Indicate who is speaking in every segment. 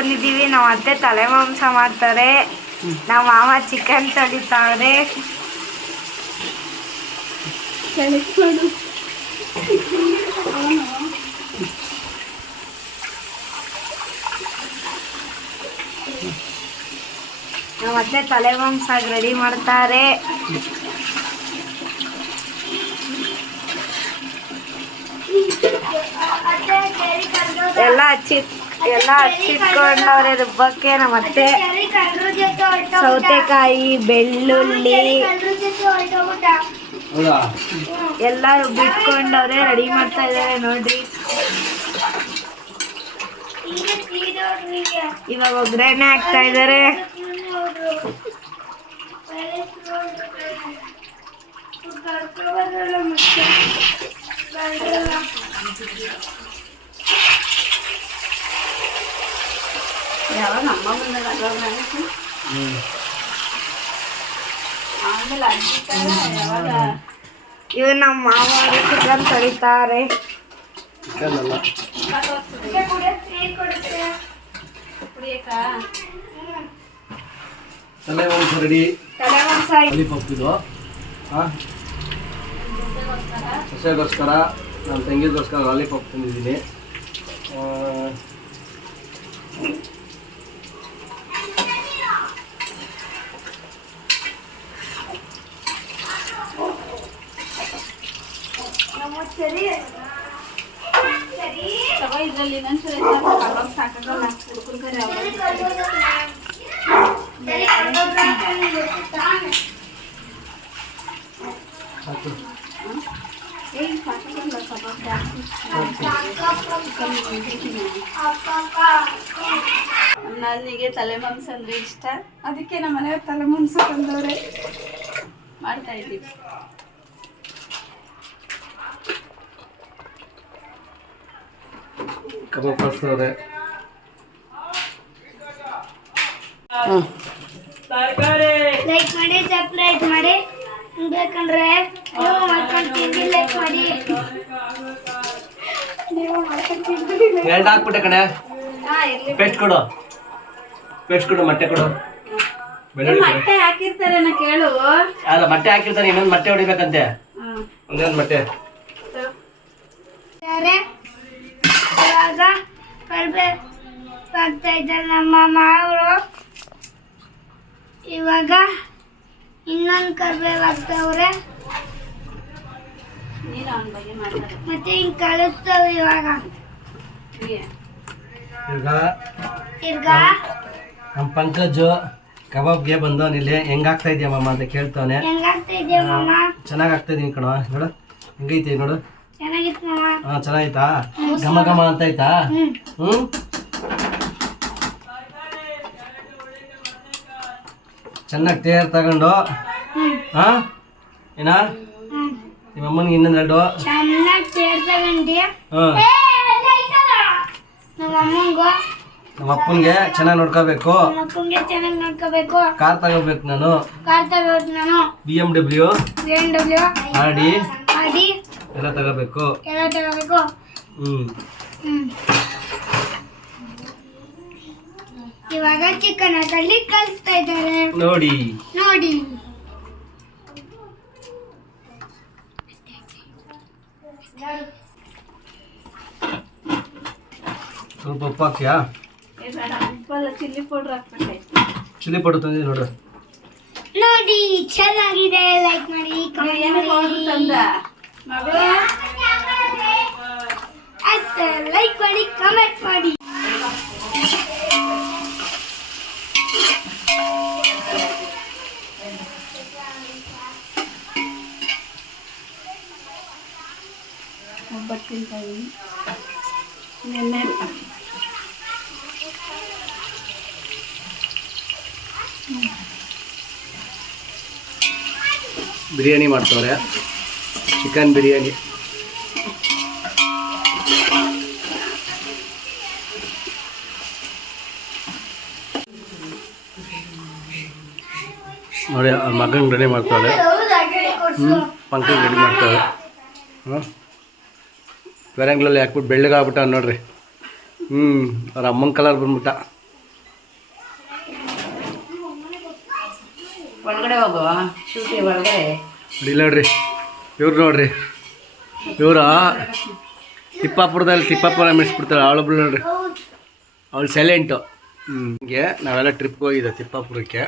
Speaker 1: ಬಂದಿದ್ದೀವಿ. ನಮ್ಮ ಅತ್ತೆ ತಲೆ ಮಾಂಸ ಮಾಡ್ತಾರೆ. ನಮ್ಮ ಮಾಮ ಚಿಕನ್ ತೊಳಿತಾವ್ರೆ ನಮ್ಮ ಅತ್ತೆ ತಲೆ ಮಾಂಸ ರೆಡಿ ಮಾಡ್ತಾರೆ. ಎಲ್ಲ ಹಚ್ಚಿ ಎಲ್ಲ ಹಚ್ಚಿಟ್ಕೊಂಡವ್ರೆ ರುಬ್ಬಕ್ಕೆ ನಮ್ಮ ಅತ್ತೆ ಸೌತೆಕಾಯಿ ಬೆಳ್ಳುಳ್ಳಿ. ಎಲ್ಲ ರುಬ್ಬಿಟ್ಕೊಂಡವ್ರೆ ರೆಡಿ ಮಾಡ್ತಾ ಇದ್ದಾರೆ ನೋಡ್ರಿ. ಇವಾಗ ಒಗ್ಗರಣೆ ಹಾಕ್ತಾ ಇದ್ದಾರೆ ಇವ್ ನಮ್ಮ ಮಾವ ಚಿಕನ್ ತೊಳಿತಾರೆ
Speaker 2: ಚಿಕನ್ ಅಲ್ಲ ತಲೆ ಮಾಂಸ ರೆಡಿ ಲಾಲಿಪಾಪ್ ಇದು ಸಸ್ಯಗೋಸ್ಕರ ನನ್ನ ತಂಗಿಗೋಸ್ಕರ ಲಾಲಿಪಾಪ್ ತಂದಿದ್ದೀನಿ. ಆ, ಸಾಕು.
Speaker 3: ನನಗೆ ತಲೆ ಮಾಂಸ ಅಂದ್ರೆ ಇಷ್ಟ. ಅದಕ್ಕೆ ನಮ್ಮ ಮನೆಯವ್ರು ತಲೆ ಮಾಂಸ ತಂದವ್ರೆ. ಮಾಡ್ತಾ ಇದ್ದೀವಿ.
Speaker 2: ಕಳಿಸ್ತಾರೆ
Speaker 1: ಲೈಕ್ ಮಾಡಿ ಸಬ್ಸ್ಕ್ರೈಬ್ ಮಾಡಿ. ಬೇಕಂದ್ರೆ ನೀವು ಮಾಡ್ಕೊಂಡು ತಿಂಡಿ ಲೈಕ್ ಮಾಡಿ. ನೀವು ಮಾಡ್ಕೊಂಡು ತಿಂಡಿ
Speaker 2: ಎರಡು ಹಾಕ್ಬಿಟ್ಟೆ ಕಣೆ. ಪೇಸ್ಟ್ ಕೊಡು. ಪೇಸ್ಟ್ ಕೊಡು ಮೊಟ್ಟೆ ಕೊಡು.
Speaker 3: ಮೊಟ್ಟೆ ಹಾಕಿರ್ತಾರೆ ನಾ ಕೇಳು.
Speaker 2: ಅಲ್ಲ ಮೊಟ್ಟೆ ಹಾಕಿರ್ತಾನೆ ಇನ್ನೊಂದು ಮೊಟ್ಟೆ ಹೊಡಿಬೇಕಂತೆ.
Speaker 3: ಒಂದೇ
Speaker 2: ಒಂದೊಂದು ಮೊಟ್ಟೆ.
Speaker 1: ಇವಾಗ ಕರ್ಬೇ ಆಗ್ತಾ ಇದ್ದಾರೆ ನಮ್ಮ ಮಾವರು ಇವಾಗ ಇನ್ನೊಂದು ಕರ್ಬೇವು ಹಾಕ್ತವ್ರೆ
Speaker 3: ನೀನು ಅವನ ಬಗ್ಗೆ
Speaker 1: ಮತ್ತೆ ಹಿಂಗ್ ಕಳಿಸ್ತವ್ರೆ ಇವಾಗ?
Speaker 2: ಈಗ
Speaker 1: ತಿರ್ಗಾ.
Speaker 2: ನಮ್ಮ ಪಂಕಜ್ ಕಬಾಬ್ಗೆ ಬಂದವನ್ ಇಲ್ಲಿ. ಹೆಂಗಾಗ್ತಾ ಇದೆಯಾ ಮಾಮ ಅಂತ ಕೇಳ್ತಾವನೆ.
Speaker 1: ಹೆಂಗಾಗ್ತಾ ಇದೆಯಾ ಮಾಮ?
Speaker 2: ಚೆನ್ನಾಗಿ ಆಗ್ತಾ ಇದೀನಿ ಕಣ. ನೋಡು ಹೆಂಗೈತೆ ನೋಡು.
Speaker 1: ಚೆನ್ನಾಗಿತ್ತು ಮಾಮ.
Speaker 2: ಹಾ ಚೆನ್ನಾಯ್ತಾ ಘಮ ಘಮ ಅಂತ ಆಯ್ತಾ
Speaker 1: ಹ್ಮ್?
Speaker 2: ಹ್ಮ್ ಚೆನ್ನಾಗಿ ತೇರ್ ತಗೊಂಡು ಹಾ? ಏನ? ನಿಮ್ಮ ಅಮ್ಮನಿಗೆ ಇನ್ನೊಂದು ಎರಡು.
Speaker 1: ಚೆನ್ನಾಗಿ
Speaker 2: ಹಾ.
Speaker 1: ನಮ್ಮ ಅಮ್ಮಂಗೂ.
Speaker 2: ನಮ್ಮ ಅಪ್ಪನಿಗೆ ಚೆನ್ನಾಗಿ ನೋಡ್ಕೋಬೇಕು.
Speaker 1: ನಮ್ಮ ಅಪ್ಪಂಗೆ ಚೆನ್ನಾಗಿ ನೋಡ್ಕೋಬೇಕು.
Speaker 2: ಕಾರ್ ತಗೋಬೇಕು ನಾನು.
Speaker 1: ಕಾರ್ ತಗೋಬೇಕು ನಾನು.
Speaker 2: B M W.
Speaker 1: B M W.
Speaker 2: R D. ಎಲ್ಲ ತಗೋಬೇಕು?
Speaker 1: ಎಲ್ಲ ತಗೋಬೇಕು?
Speaker 2: ಹ್ಮ್.
Speaker 1: ಹ್ಮ್. ಇವಾಗ ಚಿಕನ್ ಹಾಕಲ್ಲಿ ಕಲಿಸ್ತಾ ಇದ್ದಾರೆ.
Speaker 2: ನೋಡಿ.
Speaker 1: ನೋಡಿ.
Speaker 2: ಸ್ವಲ್ಪ ಉಪ್ಪು ಹಾಕ್ತೀಯಾ?
Speaker 3: ಚಿಲ್ಲಿ ಪೌಡರ್ ಹಾಕ್ಬಿಟ್ಟೆ.
Speaker 2: ಚಿಲ್ಲಿ ಪೌಡರ್ ತಂದಿದ್ದೀನಿ ನೋಡ್ರಿ.
Speaker 1: ನೋಡಿ ಚೆನ್ನಾಗಿದೆ. ಲೈಕ್ ಮಾಡಿ
Speaker 3: ಕಮೆಂಟ್
Speaker 1: ಮಾಡಿ. ಲೈಕ್ ಮಾಡಿ ಕಮೆಂಟ್ ಮಾಡಿ
Speaker 3: ಒಬ್ಬಟ್ಟು ತಿಂತಾ ಇದೀನಿ ನೆನ್ನೆ
Speaker 2: ಬಿರಿಯಾನಿ ಮಾಡ್ತವ್ರೆ. ಚಿಕನ್ ಬಿರಿಯಾನಿ. ನೋಡಿ ಮಗನ ರೆಡಿ ಮಾಡ್ತಾಳೆ. ಹ್ಞೂ ಪಂಕಜ್ ರೆಡಿ ಮಾಡ್ತಾಳೆ. ಹಾಂ ಪೆರಂಗ್ಲಲ್ಲಿ ಹಾಕ್ಬಿಟ್ಟು ಬೆಳ್ಳಗಾಗ್ಬಿಟ್ಟ ನೋಡ್ರಿ. ಹ್ಞೂ ಅವ್ರ ಅಮ್ಮನ ಕಲರ್ ಬಂದ್ಬಿಟ್ಟ.
Speaker 3: ಒಳಗಡೆ ಹೋಗುವ? ಶೂಟಿ ಒಳಗಡೆ?
Speaker 2: ನೋಡಿ ನೋಡ್ರಿ. ಇವ್ರು ನೋಡ್ರಿ. ಇವ್ರ? ತಿಪ್ಪಾಪುರದಲ್ಲಿ ತಿಪ್ಪಾಪುರ ಮಿಡಿಸ್ಬಿಡ್ತಾಳೆ ಅವಳೊಬ್ಳು ನೋಡ್ರಿ. ಅವಳು ಸೈಲೆಂಟು ಹಿಂಗೆ ನಾವೆಲ್ಲ ಟ್ರಿಪ್ಗೆ ಹೋಗಿದ್ದೆ ತಿಪ್ಪಾಪುರಕ್ಕೆ.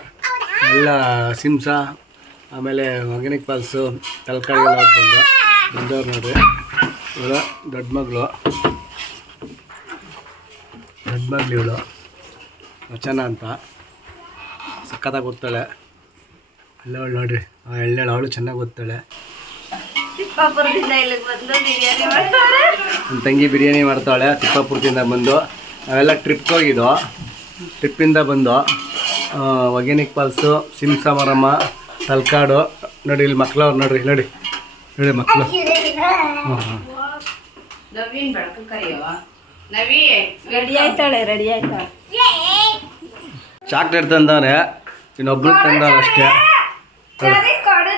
Speaker 2: ಎಲ್ಲ ಸಿಂಸ, ಆಮೇಲೆ ಮಗನಿಕ್ ಫಾಲ್ಸು ತಲಕಾಡಿಗೆಲ್ಲ ಹೋಗ್ಬಂದು ಬಂದವ್ರು ನೋಡ್ರಿ. ಇವಳು ದೊಡ್ಡ ಮಗಳು. ದೊಡ್ಡ ಮಗಳು ಇವಳು. ವಚನ ಅಂತ. ಸಖತ್ತಾಗಿ ಓದ್ತಾಳೆ. ಎಲ್ಲ ಅವಳು ನೋಡ್ರಿ. ಎಳ್ಳೆಳು ಅವಳು ಚೆನ್ನಾಗಿ ಓದ್ತಾಳೆ.
Speaker 3: ಚಿಕ್ಕಾಪುರದಿಂದ ಇಲ್ಲಿಗೆ ಬಂದು ಬಿರಿಯಾನಿ ಮಾಡ್ತಾರೆ.
Speaker 2: ನನ್ನ ತಂಗಿ ಬಿರಿಯಾನಿ ಮಾಡ್ತಾಳೆ ಚಿಕ್ಕಾಪುರದಿಂದ ಬಂದು. ನಾವೆಲ್ಲ ಟ್ರಿಪ್ಗೆ ಹೋಗಿದ್ದು. ಟ್ರಿಪ್ಪಿಂದ ಬಂದು ಒಗೆನಿಕ್ ಫಾಲ್ಸು ಸಿಂಸಮಾರಮ್ಮ ಮರಮ್ಮ ತಲ್ಕಾಡು ನೋಡಿ ಇಲ್ಲಿ ಮಕ್ಳವ್ರು ನೋಡ್ರಿ ನೋಡಿ. ನೋಡಿ ಮಕ್ಕಳು ಹಾಂ ಹಾಂ
Speaker 3: ನವೀನ್ ಬೆಳಕು ಕರೆಯುವ. ನವೀ ರೆಡಿ ಆಯ್ತಾಳೆ ರೆಡಿ ಆಯ್ತಾಳೆ.
Speaker 2: ಚಾಕ್ಲೇಟ್ ತಂದವನೆ ಇನ್ನೊಬ್ರು ತಂದವ್ರೆ ಅಷ್ಟೇ
Speaker 3: ಚರಿ ಕೊಡು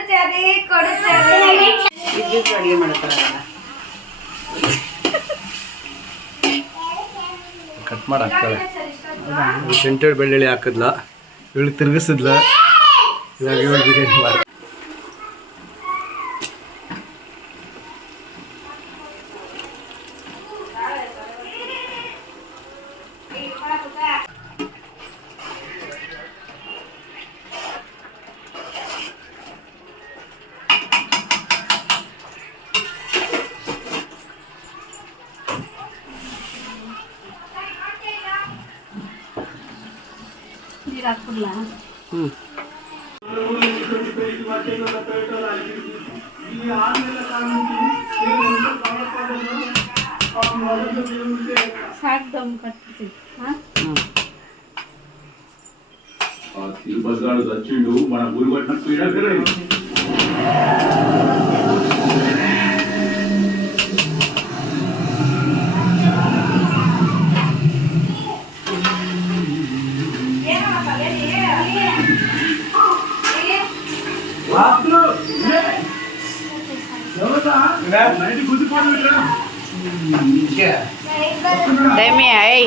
Speaker 3: ಕೊಡು ವಿದ್ಯುತ್ ಅಡುಗೆ ಮಾಡ್ತಾರಲ್ಲ
Speaker 2: ಕಟ್ ಮಾಡಿ ಹಾಕ್ತಾರೆ ಸೆಂಟೆಡ್ ಬೆಳ್ಳುಳ್ಳಿ ಹಾಕಿದ್ಲ. ಇವಳು ತಿರುಗಿಸಿದ್ಲ. ಇವಾಗ ಇವಾಗ ಬಿರಿಯಾನಿ ಮಾಡಿ
Speaker 3: শাক দম করতেছি হ্যাঁ
Speaker 4: తిరుపతి గారు చచ్చిండు మన గురి పట్టిన పీడ
Speaker 3: ದಮ್ಮಿ ಐ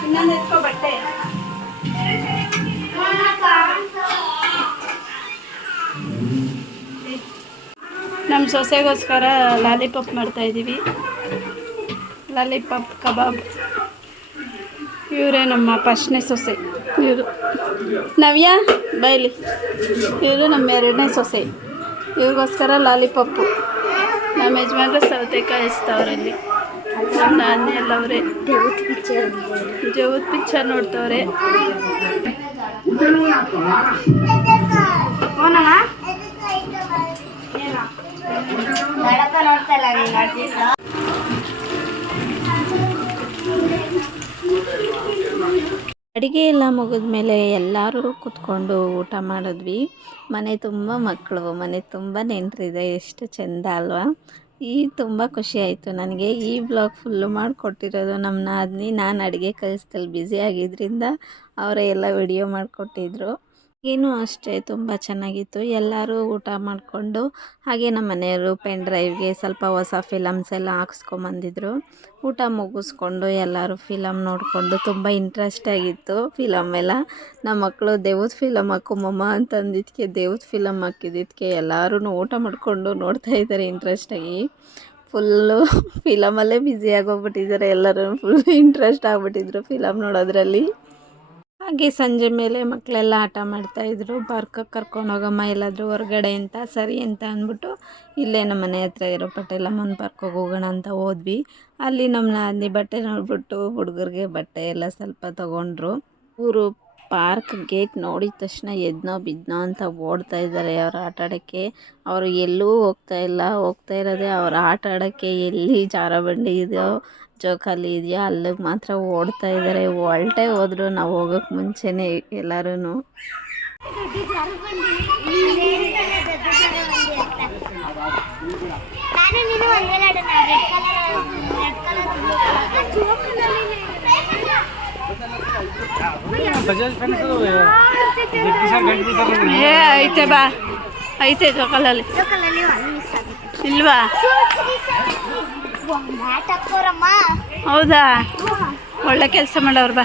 Speaker 3: ಇನ್ನೊಂದು ಎತ್ಕೋ ಬಟ್ಟೆ ನಮ್ಮ ಸೊಸೆಗೋಸ್ಕರ ಲಾಲಿಪಾಪ್ ಮಾಡ್ತಾ ಇದ್ದೀವಿ ಲಾಲಿಪಾಪ್ ಕಬಾಬ್ ಇವರೇ ನಮ್ಮ ಫಸ್ಟ್ನೇ ಸೊಸೆ ಇವರು ನವ್ಯ ಬೈಲಿ ಇವರು ನಮ್ಮ ಎರಡನೇ ಸೊಸೆ ಇವ್ರಿಗೋಸ್ಕರ ಲಾಲಿಪಾಪು ನಮ್ಮ ಯಜಮಾನ್ರು ಸೌತೆಕಾಯಿ ಹಚ್ತವ್ರಲ್ಲಿ ನಮ್ಮ ನಾದಿನಿ ಎಲ್ಲ ಅವರೇ ಜಗತ್ ಪಿಕ್ಚರ್ ನೋಡ್ತವ್ರೆ
Speaker 5: ಅಡುಗೆ ಎಲ್ಲ ಮುಗಿದ್ಮೇಲೆ ಎಲ್ಲರೂ ಕೂತ್ಕೊಂಡು ಊಟ ಮಾಡಿದ್ವಿ. ಮನೆ ತುಂಬ ಮಕ್ಕಳು, ಮನೆ ತುಂಬ ನೆಂಟರಿದೆ, ಎಷ್ಟು ಚೆಂದ ಅಲ್ವಾ? ಈ ತುಂಬ ಖುಷಿ ಆಯಿತು. ನನಗೆ ಈ ಬ್ಲಾಗ್ ಫುಲ್ಲು ಮಾಡಿಕೊಟ್ಟಿರೋದು ನಮ್ಮ ನಾದಿನಿ ನಾನು ಅಡುಗೆ ಕಲಿಸ್ದಲ್ಲಿ ಬ್ಯುಸಿ ಆಗಿದ್ದರಿಂದ ಅವರೇ ಎಲ್ಲ ವಿಡಿಯೋ ಮಾಡಿಕೊಟ್ಟಿದ್ರು. ಏನು ಅಷ್ಟೇ ತುಂಬ ಚೆನ್ನಾಗಿತ್ತು. ಎಲ್ಲರೂ ಊಟ ಮಾಡಿಕೊಂಡು ಹಾಗೆ ನಮ್ಮ ಮನೆಯವರು ಪೆನ್ ಡ್ರೈವ್ಗೆ ಸ್ವಲ್ಪ ಹೊಸ ಫಿಲಮ್ಸ್ ಎಲ್ಲ ಹಾಕ್ಸ್ಕೊಂಬಂದಿದ್ರು ಊಟ ಮುಗಿಸ್ಕೊಂಡು ಎಲ್ಲರೂ ಫಿಲಮ್ ನೋಡಿಕೊಂಡು ತುಂಬ ಇಂಟ್ರೆಸ್ಟ್ ಆಗಿತ್ತು. ಫಿಲಮ್ ಎಲ್ಲ ನಮ್ಮ ಮಕ್ಕಳು ದೇವ್ದ ಫಿಲಮ್ ಹಾಕೊಂಬಮ್ಮ ಅಂತಂದಿದ್ದಕ್ಕೆ ದೇವ್ದ ಫಿಲಮ್ ಹಾಕಿದ್ದಕ್ಕೆ ಎಲ್ಲರೂ ಊಟ ಮಾಡಿಕೊಂಡು ನೋಡ್ತಾ ಇದ್ದಾರೆ ಇಂಟ್ರೆಸ್ಟಾಗಿ ಫುಲ್ಲು ಫಿಲಮಲ್ಲೇ ಬ್ಯುಸಿ ಆಗೋಗ್ಬಿಟ್ಟಿದ್ದಾರೆ ಎಲ್ಲರೂ. ಫುಲ್ ಇಂಟ್ರೆಸ್ಟ್ ಆಗಿಬಿಟ್ಟಿದ್ರು ಫಿಲಮ್ ನೋಡೋದ್ರಲ್ಲಿ. ಹಾಗೆ ಸಂಜೆ ಮೇಲೆ ಮಕ್ಕಳೆಲ್ಲ ಆಟ ಮಾಡ್ತಾಯಿದ್ರು ಪಾರ್ಕಕ್ಕೆ ಕರ್ಕೊಂಡು ಹೋಗಮ್ಮ, ಎಲ್ಲಾದರೂ ಹೊರಗಡೆ ಅಂತ, ಸರಿ ಅಂತ ಅಂದ್ಬಿಟ್ಟು ಇಲ್ಲೇ ನಮ್ಮ ಮನೆ ಹತ್ರ ಇರೋ ಪಟೇಲಮ್ಮನ ಪಾರ್ಕಿಗೆ ಹೋಗೋಣ ಅಂತ ಹೋದ್ವಿ. ಅಲ್ಲಿ ನಮ್ಮ ನಾದಿನಿ ಬಟ್ಟೆ ನೋಡಿಬಿಟ್ಟು ಹುಡುಗರಿಗೆ ಬಟ್ಟೆ ಎಲ್ಲ ಸ್ವಲ್ಪ ತೊಗೊಂಡ್ರು. ಊರು ಪಾರ್ಕ್ ಗೇಟ್ ನೋಡಿದ ತಕ್ಷಣ ಎದ್ನೋ ಬಿದ್ನೋ ಅಂತ ಓಡ್ತಾ ಇದ್ದಾರೆ ಅವ್ರು ಆಟ ಆಡೋಕ್ಕೆ. ಅವರು ಎಲ್ಲೂ ಹೋಗ್ತಾ ಇಲ್ಲ, ಹೋಗ್ತಾ ಇರೋದೇ ಅವ್ರು ಆಟ ಆಡೋಕ್ಕೆ ಎಲ್ಲಿ ಜಾರುಬಂಡಿ ಇದೆಯೋ, ಜೋಕಾಲಿ ಇದೆಯೋ ಅಲ್ಲಿಗೆ ಮಾತ್ರ ಓಡ್ತಾ ಇದ್ದಾರೆ. ಹೊಲ್ಟೆ ಹೋದ್ರು, ನಾವು ಹೋಗೋಕ್ಕೆ ಮುಂಚೆನೇ ಎಲ್ಲರೂ
Speaker 3: ಏ ಐತೆ ಬಾ. ಐತೆ ಜೋಕಾಲಲ್ಲಿ. ಇಲ್ವಾ? ಹೌದಾ? ಒಳ್ಳೆ ಕೆಲಸ ಮಾಡವ್ರು ಬಾ.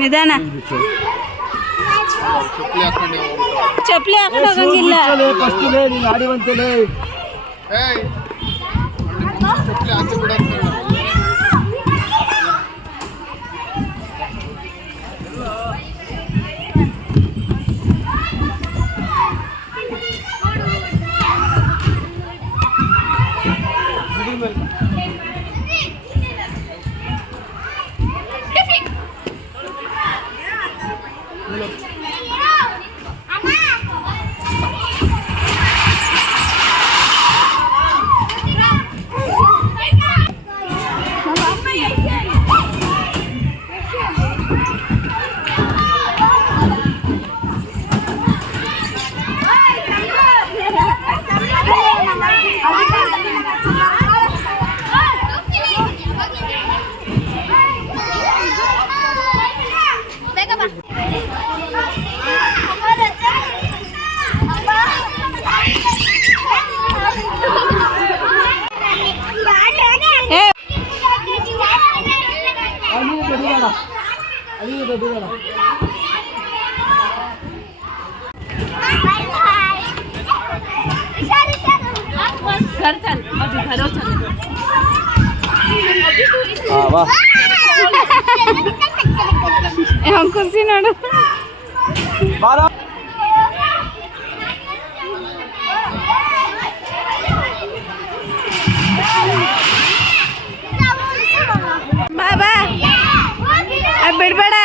Speaker 3: ನಿಧಾನ. ಚಪ್ಪಲಿ ಹಾಕೊಂಡು ಚಪ್ಪಲಿ ಏ Bye bye.
Speaker 2: Uncle Sinada.
Speaker 3: Bara. Baba. Abed
Speaker 2: Bada.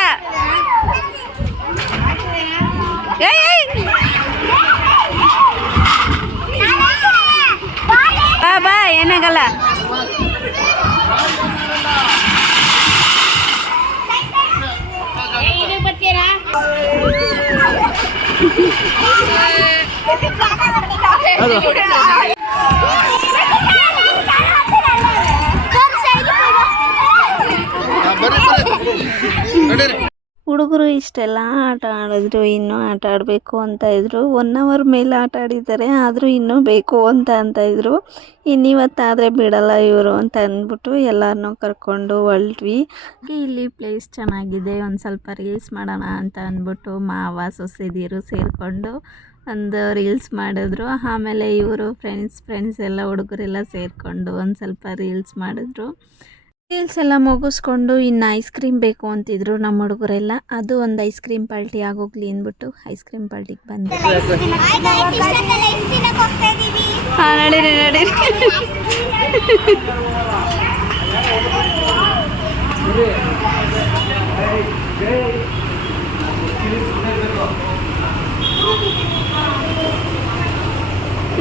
Speaker 3: ಬಾ ಏನಾಗಲ್ಲ.
Speaker 2: ಅದು.
Speaker 5: ಹುಡುಗರು ಇಷ್ಟೆಲ್ಲ ಆಟ ಆಡಿದ್ರು, ಇನ್ನೂ ಆಟ ಆಡಬೇಕು ಅಂತ ಇದ್ದರು ಒನ್ ಅವರ್ ಮೇಲೆ ಆಟ ಆಡಿದ್ದಾರೆ, ಆದರೂ ಇನ್ನೂ ಬೇಕು ಅಂತ ಅಂತ ಇದ್ದರು ಇನ್ನಿವತ್ತಾದರೆ ಬಿಡಲ್ಲ ಇವರು ಅಂತ ಅಂದ್ಬಿಟ್ಟು ಎಲ್ಲರನ್ನೂ ಕರ್ಕೊಂಡು ಹೊರಟ್ವಿ ಇಲ್ಲಿ ಪ್ಲೇಸ್ ಚೆನ್ನಾಗಿದೆ, ಒಂದು ಸ್ವಲ್ಪ ರೀಲ್ಸ್ ಮಾಡೋಣ ಅಂತ ಅಂದ್ಬಿಟ್ಟು ಮಾವ ಸೊಸೆದಿರು ಸೇರಿಕೊಂಡು ಒಂದು ರೀಲ್ಸ್ ಮಾಡಿದ್ರು. ಆಮೇಲೆ ಇವರು ಫ್ರೆಂಡ್ಸ್ ಫ್ರೆಂಡ್ಸ್ ಎಲ್ಲ ಹುಡುಗರೆಲ್ಲ ಸೇರಿಕೊಂಡು ಒಂದು ಸ್ವಲ್ಪ ರೀಲ್ಸ್ ಮಾಡಿದ್ರು. ರೀಲ್ಸ್ ಎಲ್ಲ ಮುಗಿಸ್ಕೊಂಡು ಇನ್ನು ಐಸ್ ಕ್ರೀಮ್ ಬೇಕು ಅಂತಿದ್ರು ನಮ್ಮ ಹುಡುಗರೆಲ್ಲ. ಅದು ಒಂದು ಐಸ್ ಕ್ರೀಮ್ ಪಾರ್ಟಿ ಆಗೋಗ್ಲಿ ಅಂದ್ಬಿಟ್ಟು ಐಸ್ ಕ್ರೀಮ್ ಪಾರ್ಟಿಗೆ ಬಂದೆ.
Speaker 3: ಹಾಂ ನಡೀರಿ ನಡೀರಿ.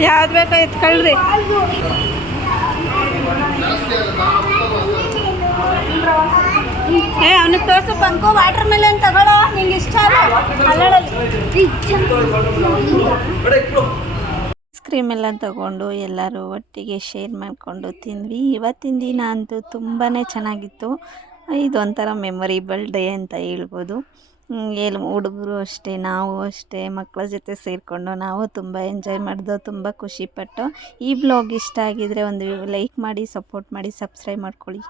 Speaker 3: ಯಾವ್ದು ಬೇಕೋ ಎತ್ಕೊಳ್ರಿ. ಏ ಅವನಿಗೆ ತೋರಿಸು ಪಂಕು ವಾಟರ್ ಮೆಲನ್ ತಗೊಳ್ಳೋ ನಿಂಗೆ ಇಷ್ಟ
Speaker 5: ಐಸ್ ಕ್ರೀಮ್ ಎಲ್ಲ ತಗೊಂಡು ಎಲ್ಲರೂ ಒಟ್ಟಿಗೆ ಶೇರ್ ಮಾಡಿಕೊಂಡು ತಿಂದ್ವಿ. ಇವತ್ತಿನ ದಿನ ಅಂತೂ ತುಂಬಾ ಚೆನ್ನಾಗಿತ್ತು. ಇದೊಂಥರ ಮೆಮೊರಿಬಲ್ ಡೇ ಅಂತ ಹೇಳ್ಬೋದು. ಎಲ್ಲಿ ಹುಡುಗರು ಅಷ್ಟೇ ನಾವು ಅಷ್ಟೇ ಮಕ್ಕಳ ಜೊತೆ ಸೇರಿಕೊಂಡು ನಾವು ತುಂಬ ಎಂಜಾಯ್ ಮಾಡಿದೋ ತುಂಬ ಖುಷಿಪಟ್ಟು. ಈ ಬ್ಲಾಗ್ ಇಷ್ಟ ಆಗಿದರೆ ಒಂದು ಲೈಕ್ ಮಾಡಿ ಸಪೋರ್ಟ್ ಮಾಡಿ ಸಬ್ಸ್ಕ್ರೈಬ್ ಮಾಡ್ಕೊಳ್ಳಿ.